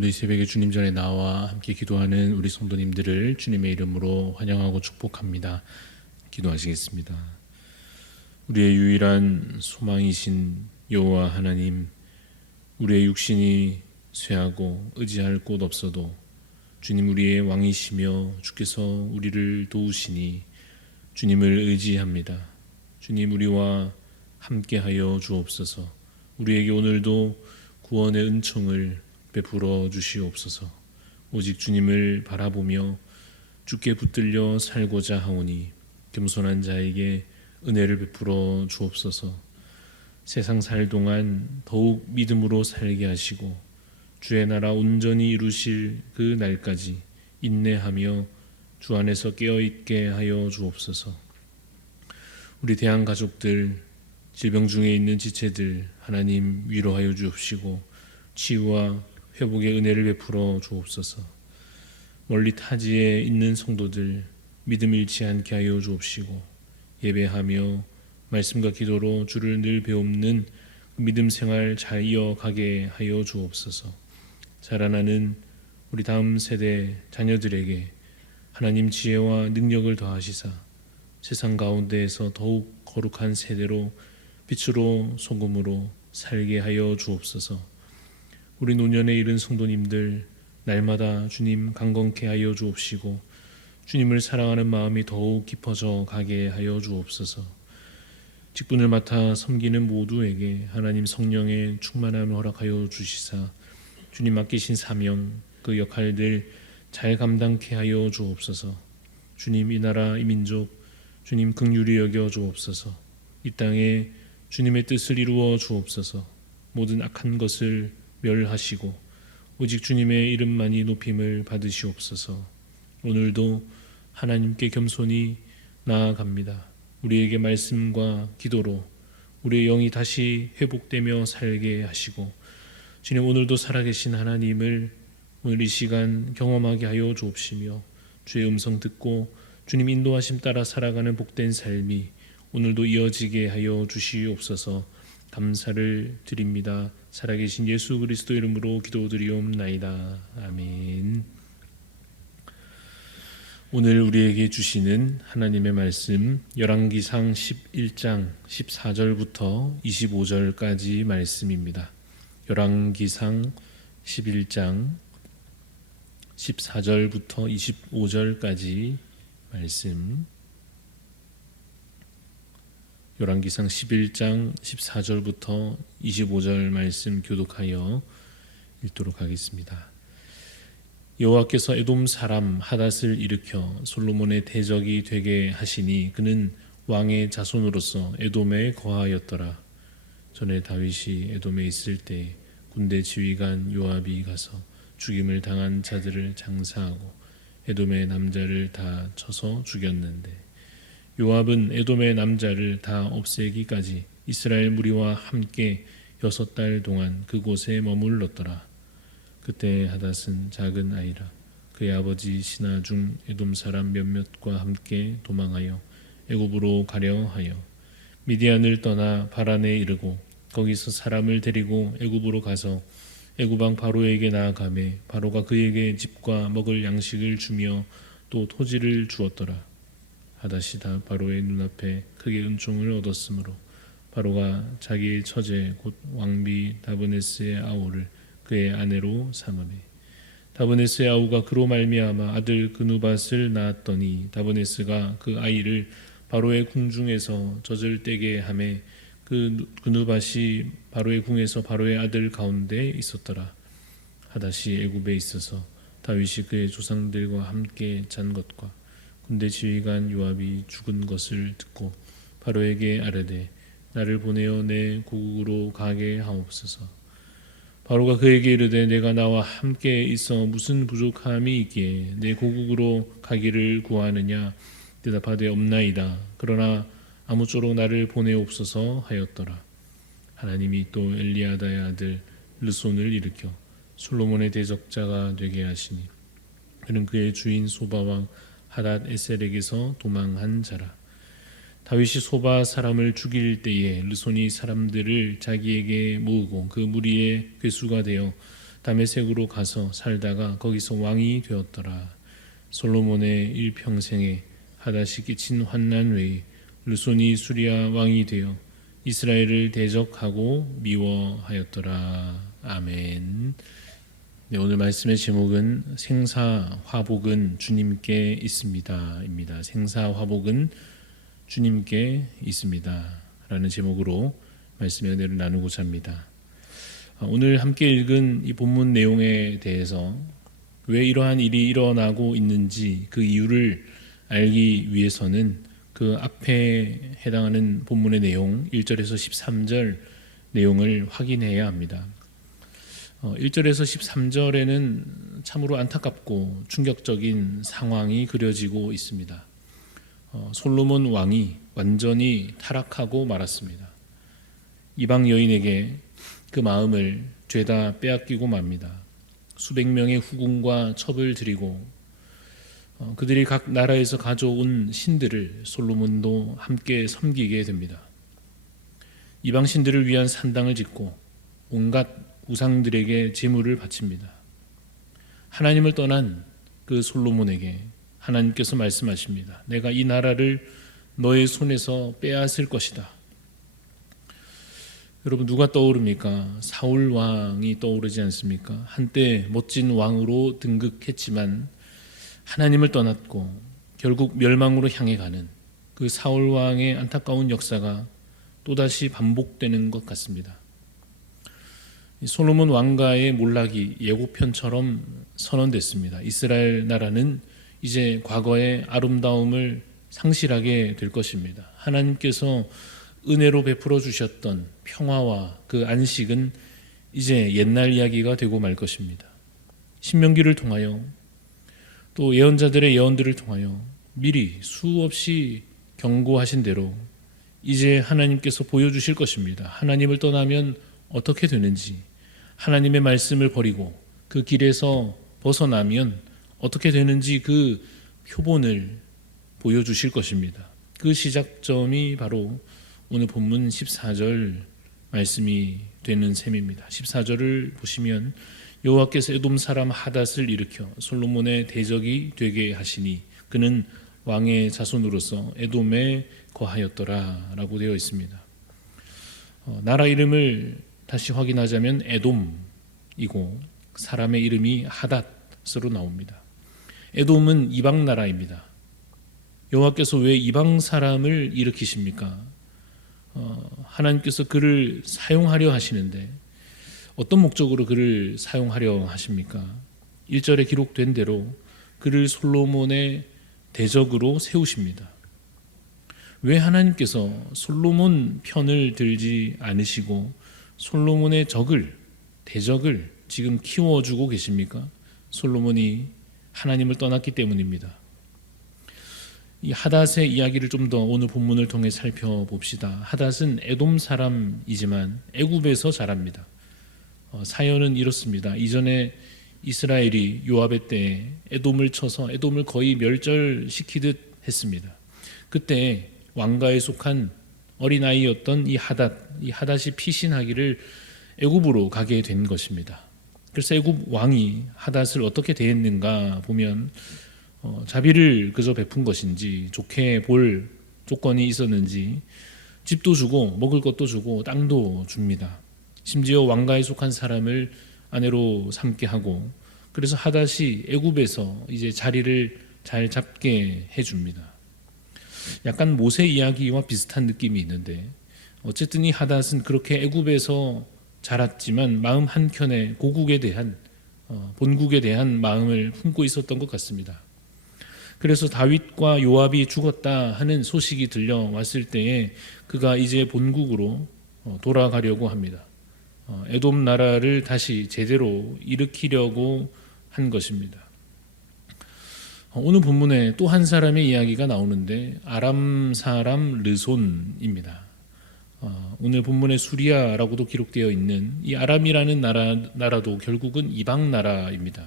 오늘도 이 새벽에 주님 전에 나와 함께 기도하는 우리 성도님들을 주님의 이름으로 환영하고 축복합니다. 기도하시겠습니다. 우리의 유일한 소망이신 여호와 하나님, 우리의 육신이 쇠하고 의지할 곳 없어도 주님 우리의 왕이시며 주께서 우리를 도우시니 주님을 의지합니다. 주님 우리와 함께하여 주옵소서. 우리에게 오늘도 구원의 은총을 베풀어 주시옵소서. 오직 주님을 바라보며 주께 붙들려 살고자 하오니 겸손한 자에게 은혜를 베풀어 주옵소서. 세상 살 동안 더욱 믿음으로 살게 하시고 주의 나라 온전히 이루실 그 날까지 인내하며 주 안에서 깨어있게 하여 주옵소서. 우리 대한 가족들, 질병 중에 있는 지체들 하나님 위로하여 주옵시고 치유와 회복의 은혜를 베풀어 주옵소서. 멀리 타지에 있는 성도들 믿음 잃지 않게 하여 주옵시고 예배하며 말씀과 기도로 주를 늘 배움는 믿음 생활 잘 이어가게 하여 주옵소서. 자라나는 우리 다음 세대 자녀들에게 하나님 지혜와 능력을 더하시사 세상 가운데에서 더욱 거룩한 세대로 빛으로 소금으로 살게 하여 주옵소서. 우리 노년에 이른 성도님들 날마다 주님 강건케 하여 주옵시고 주님을 사랑하는 마음이 더욱 깊어져 가게 하여 주옵소서. 직분을 맡아 섬기는 모두에게 하나님 성령의 충만함을 허락하여 주시사 주님 맡기신 사명 그 역할들 잘 감당케 하여 주옵소서. 주님 이 나라 이 민족 주님 긍휼히 여겨 주옵소서. 이 땅에 주님의 뜻을 이루어 주옵소서. 모든 악한 것을 멸하시고 오직 주님의 이름만이 높임을 받으시옵소서. 오늘도 하나님께 겸손히 나아갑니다. 우리에게 말씀과 기도로 우리의 영이 다시 회복되며 살게 하시고 주님 오늘도 살아계신 하나님을 오늘 이 시간 경험하게 하여 주옵시며 주의 음성 듣고 주님 인도하심 따라 살아가는 복된 삶이 오늘도 이어지게 하여 주시옵소서. 감사를 드립니다. 살아계신 예수 그리스도 이름으로 기도드리옵나이다. 아멘. 오늘 우리에게 주시는 하나님의 말씀 열왕기상 11장 14절부터 25절까지 말씀입니다. 열왕기상 11장 14절부터 25절까지 말씀. 열왕기상 11장 14절부터 25절 말씀 교독하여 읽도록 하겠습니다. 여호와께서 에돔 사람 하닷을 일으켜 솔로몬의 대적이 되게 하시니 그는 왕의 자손으로서 에돔에 거하였더라. 전에 다윗이 에돔에 있을 때 군대 지휘관 요압이 가서 죽임을 당한 자들을 장사하고 에돔의 남자를 다 쳐서 죽였는데 요압은 에돔의 남자를 다 없애기까지 이스라엘 무리와 함께 6달 동안 그곳에 머물렀더라. 그때 하닷은 작은 아이라 그의 아버지 신하 중 에돔 사람 몇몇과 함께 도망하여 애굽으로 가려 하여 미디안을 떠나 바란에 이르고 거기서 사람을 데리고 애굽으로 가서 애굽 왕 바로에게 나아가매 바로가 그에게 집과 먹을 양식을 주며 또 토지를 주었더라. 하닷이 다 바로의 눈앞에 크게 은총을 얻었으므로 바로가 자기의 처제 곧 왕비 다브네스의 아우를 그의 아내로 삼으매 다브네스의 아우가 그로 말미암아 아들 그누밧을 낳았더니 다브네스가 그 아이를 바로의 궁중에서 젖을 떼게 하매 그누밧이 바로의 궁에서 바로의 아들 가운데 있었더라. 하닷이 애굽에 있어서 다윗이 그의 조상들과 함께 잔 것과 군대 지휘관 요압이 죽은 것을 듣고 바로에게 아뢰되 나를 보내어 내 고국으로 가게 하옵소서. 바로가 그에게 이르되 내가 나와 함께 있어 무슨 부족함이 있기에 내 고국으로 가기를 구하느냐. 대답하되 없나이다. 그러나 아무쪼록 나를 보내옵소서 하였더라. 하나님이 또 엘리아다의 아들 르손을 일으켜 솔로몬의 대적자가 되게 하시니 그는 그의 주인 소바왕 하닷 에셀에게서 도망한 자라. 다윗이 소바 사람을 죽일 때에 르손이 사람들을 자기에게 모으고 그 무리의 괴수가 되어 다메섹으로 가서 살다가 거기서 왕이 되었더라. 솔로몬의 일평생에 하닷이 끼친 환난 외에 르손이 수리아 왕이 되어 이스라엘을 대적하고 미워하였더라. 아멘. 네, 오늘 말씀의 제목은 생사화복은 주님께 있습니다입니다. 생사화복은 주님께 있습니다 라는 제목으로 말씀의 은혜를 나누고자 합니다. 오늘 함께 읽은 이 본문 내용에 대해서 왜 이러한 일이 일어나고 있는지 그 이유를 알기 위해서는 그 앞에 해당하는 본문의 내용 1절에서 13절 내용을 확인해야 합니다. 1절에서 13절에는 참으로 안타깝고 충격적인 상황이 그려지고 있습니다. 솔로몬 왕이 완전히 타락하고 말았습니다. 이방 여인에게 그 마음을 죄다 빼앗기고 맙니다. 수백 명의 후궁과 첩을 들이고 그들이 각 나라에서 가져온 신들을 솔로몬도 함께 섬기게 됩니다. 이방 신들을 위한 산당을 짓고 온갖 우상들에게 제물을 바칩니다. 하나님을 떠난 그 솔로몬에게 하나님께서 말씀하십니다. 내가 이 나라를 너의 손에서 빼앗을 것이다. 여러분, 누가 떠오릅니까? 사울 왕이 떠오르지 않습니까? 한때 멋진 왕으로 등극했지만 하나님을 떠났고 결국 멸망으로 향해 가는 그 사울 왕의 안타까운 역사가 또다시 반복되는 것 같습니다. 솔로몬 왕가의 몰락이 예고편처럼 선언됐습니다. 이스라엘 나라는 이제 과거의 아름다움을 상실하게 될 것입니다. 하나님께서 은혜로 베풀어 주셨던 평화와 그 안식은 이제 옛날 이야기가 되고 말 것입니다. 신명기를 통하여 또 예언자들의 예언들을 통하여 미리 수없이 경고하신 대로 이제 하나님께서 보여주실 것입니다. 하나님을 떠나면 어떻게 되는지, 하나님의 말씀을 버리고 그 길에서 벗어나면 어떻게 되는지 그 표본을 보여주실 것입니다. 그 시작점이 바로 오늘 본문 14절 말씀이 되는 셈입니다. 14절을 보시면 여호와께서 에돔 사람 하닷을 일으켜 솔로몬의 대적이 되게 하시니 그는 왕의 자손으로서 에돔에 거하였더라 라고 되어 있습니다. 나라 이름을 다시 확인하자면 에돔이고 사람의 이름이 하닷으로 나옵니다. 에돔은 이방 나라입니다. 여호와께서 왜 이방 사람을 일으키십니까? 하나님께서 그를 사용하려 하시는데 어떤 목적으로 그를 사용하려 하십니까? 1절에 기록된 대로 그를 솔로몬의 대적으로 세우십니다. 왜 하나님께서 솔로몬 편을 들지 않으시고 솔로몬의 대적을 지금 키워주고 계십니까? 솔로몬이 하나님을 떠났기 때문입니다. 이 하닷의 이야기를 좀 더 오늘 본문을 통해 살펴봅시다. 하닷은 에돔 사람이지만 애굽에서 자랍니다. 사연은 이렇습니다. 이전에 이스라엘이 요압의 때에 에돔을 쳐서 에돔을 거의 멸절시키듯 했습니다. 그때 왕가에 속한 어린아이였던 이 하닷이 피신하기를 애굽으로 가게 된 것입니다. 그래서 애굽 왕이 하닷을 어떻게 대했는가 보면 자비를 그저 베푼 것인지 좋게 볼 조건이 있었는지 집도 주고 먹을 것도 주고 땅도 줍니다. 심지어 왕가에 속한 사람을 아내로 삼게 하고 그래서 하닷이 애굽에서 이제 자리를 잘 잡게 해줍니다. 약간 모세 이야기와 비슷한 느낌이 있는데 어쨌든 이 하닷은 그렇게 애굽에서 자랐지만 마음 한켠에 고국에 대한 본국에 대한 마음을 품고 있었던 것 같습니다. 그래서 다윗과 요압이 죽었다 하는 소식이 들려왔을 때에 그가 이제 본국으로 돌아가려고 합니다. 에돔 나라를 다시 제대로 일으키려고 한 것입니다. 오늘 본문에 또 한 사람의 이야기가 나오는데 아람 사람 르손입니다. 오늘 본문에 수리아라고도 기록되어 있는 이 아람이라는 나라도 결국은 이방 나라입니다.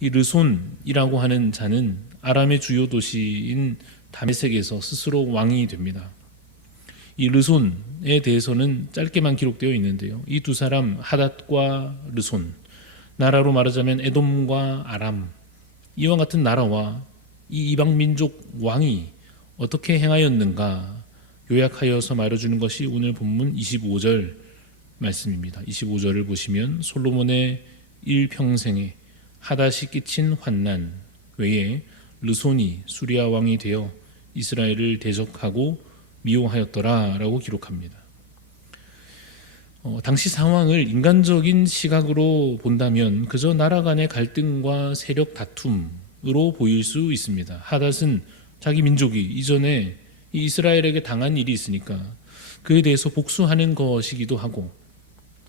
이 르손이라고 하는 자는 아람의 주요 도시인 다메섹에서 스스로 왕이 됩니다. 이 르손에 대해서는 짧게만 기록되어 있는데요. 이 두 사람 하닷과 르손 나라로 말하자면 에돔과 아람, 이와 같은 나라와 이 이방 민족 왕이 어떻게 행하였는가 요약하여서 말해주는 것이 오늘 본문 25절 말씀입니다. 25절을 보시면 솔로몬의 일평생에 하닷이 끼친 환난 외에 르손이 수리아 왕이 되어 이스라엘을 대적하고 미워하였더라 라고 기록합니다. 당시 상황을 인간적인 시각으로 본다면 그저 나라 간의 갈등과 세력 다툼으로 보일 수 있습니다. 하닷은 자기 민족이 이전에 이 이스라엘에게 당한 일이 있으니까 그에 대해서 복수하는 것이기도 하고,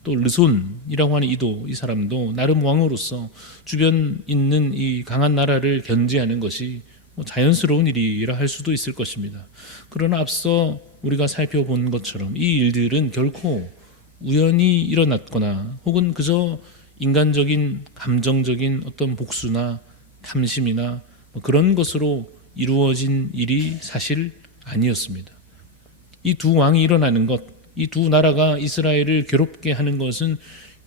또 르손이라고 하는 이 사람도 나름 왕으로서 주변 있는 이 강한 나라를 견제하는 것이 자연스러운 일이라 할 수도 있을 것입니다. 그러나 앞서 우리가 살펴본 것처럼 이 일들은 결코 우연히 일어났거나 혹은 그저 인간적인 감정적인 어떤 복수나 탐심이나 그런 것으로 이루어진 일이 사실 아니었습니다. 이 두 왕이 일어나는 것, 이 두 나라가 이스라엘을 괴롭게 하는 것은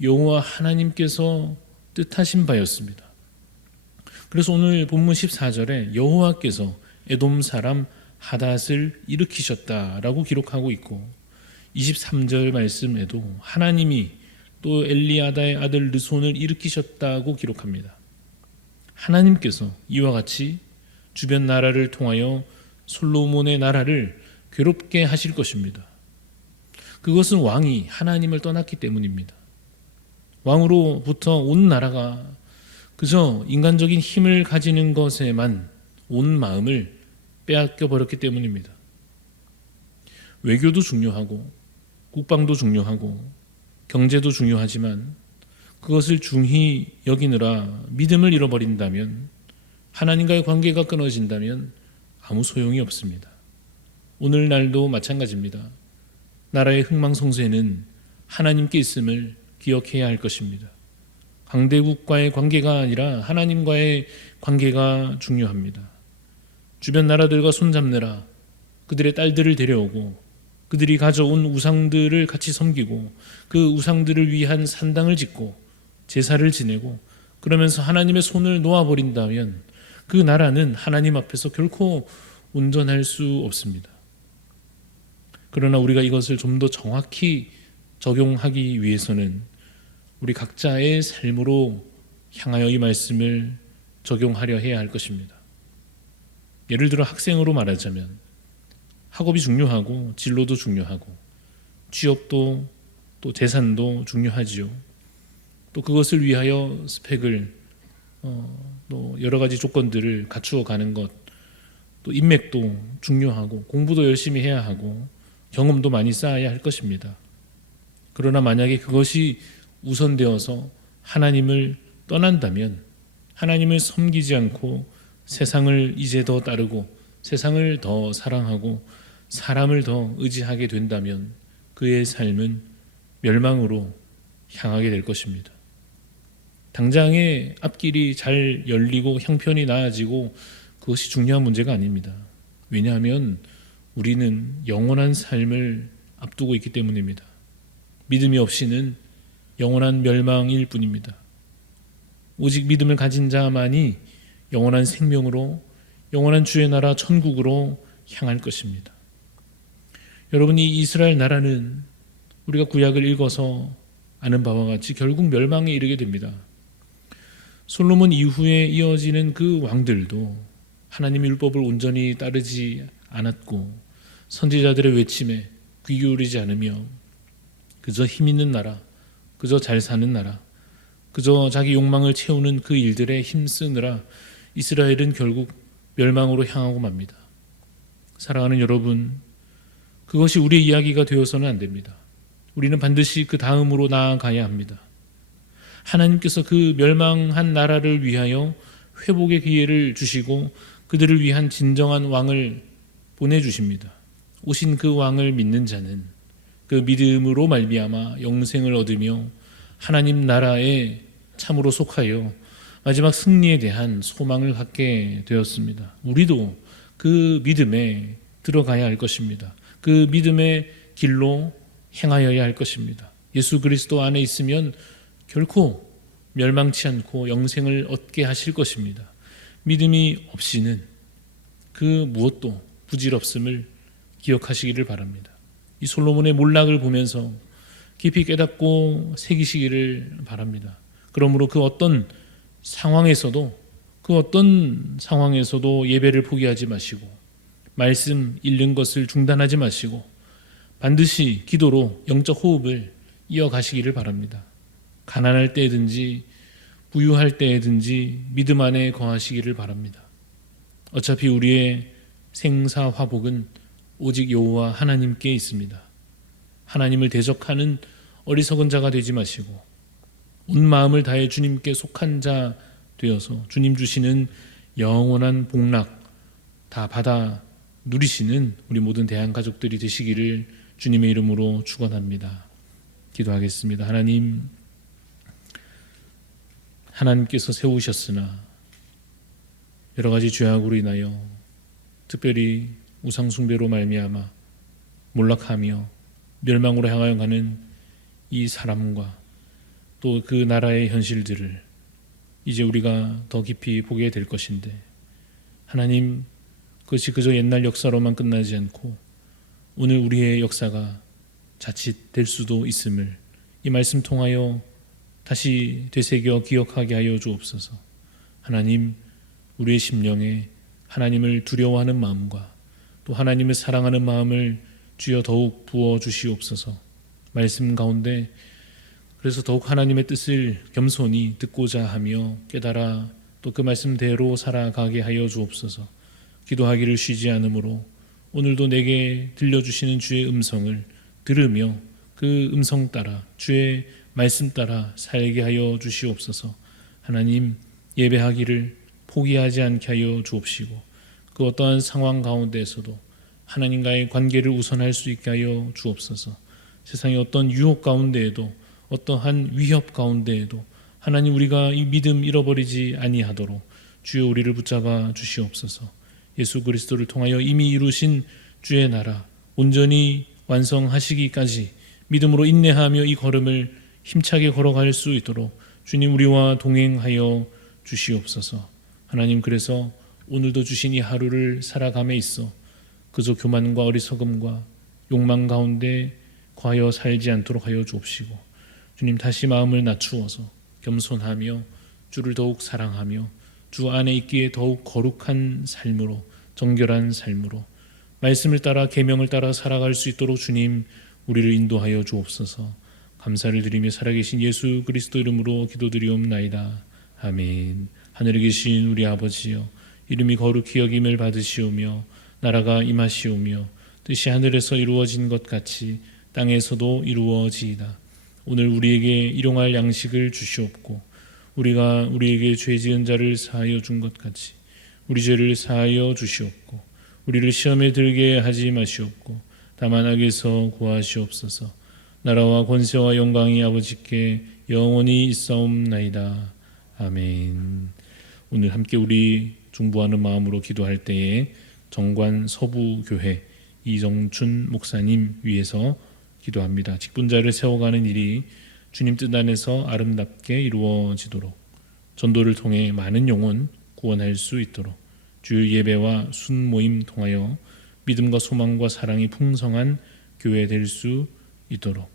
여호와 하나님께서 뜻하신 바였습니다. 그래서 오늘 본문 14절에 여호와께서 에돔 사람 하닷을 일으키셨다라고 기록하고 있고, 23절 말씀에도 하나님이 또 엘리아다의 아들 르손을 일으키셨다고 기록합니다. 하나님께서 이와 같이 주변 나라를 통하여 솔로몬의 나라를 괴롭게 하실 것입니다. 그것은 왕이 하나님을 떠났기 때문입니다. 왕으로부터 온 나라가 그저 인간적인 힘을 가지는 것에만 온 마음을 빼앗겨 버렸기 때문입니다. 외교도 중요하고 국방도 중요하고 경제도 중요하지만 그것을 중히 여기느라 믿음을 잃어버린다면, 하나님과의 관계가 끊어진다면 아무 소용이 없습니다. 오늘날도 마찬가지입니다. 나라의 흥망성쇠는 하나님께 있음을 기억해야 할 것입니다. 강대국과의 관계가 아니라 하나님과의 관계가 중요합니다. 주변 나라들과 손잡느라 그들의 딸들을 데려오고 그들이 가져온 우상들을 같이 섬기고 그 우상들을 위한 산당을 짓고 제사를 지내고 그러면서 하나님의 손을 놓아버린다면 그 나라는 하나님 앞에서 결코 온전할 수 없습니다. 그러나 우리가 이것을 좀 더 정확히 적용하기 위해서는 우리 각자의 삶으로 향하여 이 말씀을 적용하려 해야 할 것입니다. 예를 들어 학생으로 말하자면 학업이 중요하고 진로도 중요하고 취업도 또 재산도 중요하지요. 또 그것을 위하여 스펙을 또 여러 가지 조건들을 갖추어 가는 것, 또 인맥도 중요하고 공부도 열심히 해야 하고 경험도 많이 쌓아야 할 것입니다. 그러나 만약에 그것이 우선되어서 하나님을 떠난다면, 하나님을 섬기지 않고 세상을 이제 더 따르고 세상을 더 사랑하고 사람을 더 의지하게 된다면 그의 삶은 멸망으로 향하게 될 것입니다. 당장의 앞길이 잘 열리고 형편이 나아지고 그것이 중요한 문제가 아닙니다. 왜냐하면 우리는 영원한 삶을 앞두고 있기 때문입니다. 믿음이 없이는 영원한 멸망일 뿐입니다. 오직 믿음을 가진 자만이 영원한 생명으로, 영원한 주의 나라 천국으로 향할 것입니다. 여러분이 이스라엘 나라는 우리가 구약을 읽어서 아는 바와 같이 결국 멸망에 이르게 됩니다. 솔로몬 이후에 이어지는 그 왕들도 하나님의 율법을 온전히 따르지 않았고 선지자들의 외침에 귀 기울이지 않으며 그저 힘 있는 나라, 그저 잘 사는 나라, 그저 자기 욕망을 채우는 그 일들에 힘쓰느라 이스라엘은 결국 멸망으로 향하고 맙니다. 사랑하는 여러분, 그것이 우리의 이야기가 되어서는 안 됩니다. 우리는 반드시 그 다음으로 나아가야 합니다. 하나님께서 그 멸망한 나라를 위하여 회복의 기회를 주시고 그들을 위한 진정한 왕을 보내주십니다. 오신 그 왕을 믿는 자는 그 믿음으로 말미암아 영생을 얻으며 하나님 나라에 참으로 속하여 마지막 승리에 대한 소망을 갖게 되었습니다. 우리도 그 믿음에 들어가야 할 것입니다. 그 믿음의 길로 행하여야 할 것입니다. 예수 그리스도 안에 있으면 결코 멸망치 않고 영생을 얻게 하실 것입니다. 믿음이 없이는 그 무엇도 부질없음을 기억하시기를 바랍니다. 이 솔로몬의 몰락을 보면서 깊이 깨닫고 새기시기를 바랍니다. 그러므로 그 어떤 상황에서도 예배를 포기하지 마시고 말씀 읽는 것을 중단하지 마시고 반드시 기도로 영적 호흡을 이어가시기를 바랍니다. 가난할 때든지 부유할 때든지 믿음 안에 거하시기를 바랍니다. 어차피 우리의 생사화복은 오직 여호와 하나님께 있습니다. 하나님을 대적하는 어리석은 자가 되지 마시고 온 마음을 다해 주님께 속한 자 되어서 주님 주시는 영원한 복락 다 받아 누리시는 우리 모든 대한 가족들이 되시기를 주님의 이름으로 축원합니다. 기도하겠습니다. 하나님께서 세우셨으나 여러 가지 죄악으로 인하여 특별히 우상숭배로 말미암아 몰락하며 멸망으로 향하여 가는 이 사람과 또 그 나라의 현실들을 이제 우리가 더 깊이 보게 될 것인데 하나님, 그것이 그저 옛날 역사로만 끝나지 않고 오늘 우리의 역사가 자칫 될 수도 있음을 이 말씀 통하여 다시 되새겨 기억하게 하여 주옵소서. 하나님, 우리의 심령에 하나님을 두려워하는 마음과 또 하나님을 사랑하는 마음을 주여 더욱 부어 주시옵소서. 말씀 가운데 그래서 더욱 하나님의 뜻을 겸손히 듣고자 하며 깨달아 또 그 말씀대로 살아가게 하여 주옵소서. 기도하기를 쉬지 않으므로 오늘도 내게 들려주시는 주의 음성을 들으며 그 음성 따라 주의 말씀 따라 살게 하여 주시옵소서. 하나님, 예배하기를 포기하지 않게 하여 주옵시고 그 어떠한 상황 가운데에서도 하나님과의 관계를 우선할 수 있게 하여 주옵소서. 세상의 어떤 유혹 가운데에도 어떠한 위협 가운데에도 하나님, 우리가 이 믿음 잃어버리지 아니하도록 주여 우리를 붙잡아 주시옵소서. 예수 그리스도를 통하여 이미 이루신 주의 나라 온전히 완성하시기까지 믿음으로 인내하며 이 걸음을 힘차게 걸어갈 수 있도록 주님 우리와 동행하여 주시옵소서. 하나님, 그래서 오늘도 주신 이 하루를 살아감에 있어 그저 교만과 어리석음과 욕망 가운데 과여 살지 않도록 하여 주옵시고 주님, 다시 마음을 낮추어서 겸손하며 주를 더욱 사랑하며 주 안에 있기에 더욱 거룩한 삶으로 정결한 삶으로 말씀을 따라 계명을 따라 살아갈 수 있도록 주님 우리를 인도하여 주옵소서. 감사를 드리며 살아계신 예수 그리스도 이름으로 기도드리옵나이다. 아멘. 하늘에 계신 우리 아버지여, 이름이 거룩히 여김을 받으시오며 나라가 임하시오며 뜻이 하늘에서 이루어진 것 같이 땅에서도 이루어지이다. 오늘 우리에게 일용할 양식을 주시옵고 우리가 우리에게 죄 지은 자를 사하여 준 것 같이 우리 죄를 사하여 주시옵고 우리를 시험에 들게 하지 마시옵고 다만 악에서 구하시옵소서. 나라와 권세와 영광이 아버지께 영원히 있사옵나이다. 아멘. 오늘 함께 우리 중보하는 마음으로 기도할 때에 정관 서부교회 이정춘 목사님 위해서 기도합니다. 직분자를 세워가는 일이 주님 뜻 안에서 아름답게 이루어지도록 전도를 통해 많은 영혼 구원할 수 있도록 주일 예배와 순모임 통하여 믿음과 소망과 사랑이 풍성한 교회 될 수 있도록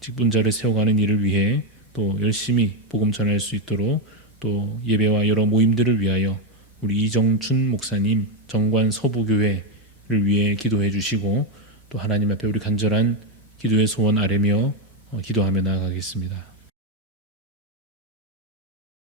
직분자를 세워가는 일을 위해 또 열심히 복음 전할 수 있도록 또 예배와 여러 모임들을 위하여 우리 이정춘 목사님 정관 서부교회를 위해 기도해 주시고 또 하나님 앞에 우리 간절한 기도의 소원 아뢰며 기도하며 나아가겠습니다.